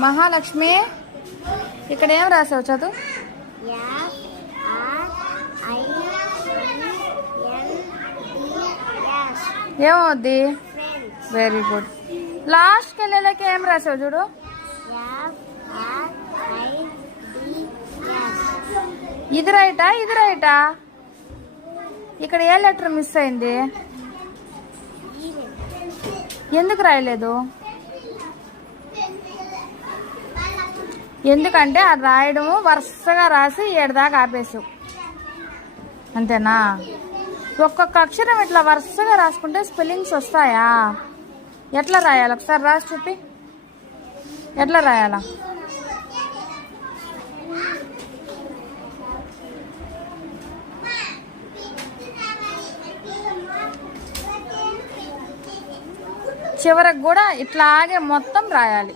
మహాలక్ష్మి ఇక్కడ ఏం రాసావు చదువు? ఏమవుద్ది? Very good. లాస్ట్కి వెళ్ళలేక ఏం రాసావు చూడు? ఇది రైటా ఇది రైటా? ఇక్కడ ఏ లెటర్ మిస్ అయింది? ఎందుకు రాయలేదు? ఎందుకంటే అది రాయడము వరుసగా రాసి 7 దాకా ఆపేసావు అంతేనా? ఒక్కొక్క అక్షరం ఇట్లా వరుసగా రాసుకుంటే స్పెల్లింగ్స్ వస్తాయా? ఎట్లా రాయాలి ఒకసారి రాసి చూపి. ఎట్లా రాయాలా? చివరికి కూడా ఇట్లాగే మొత్తం రాయాలి.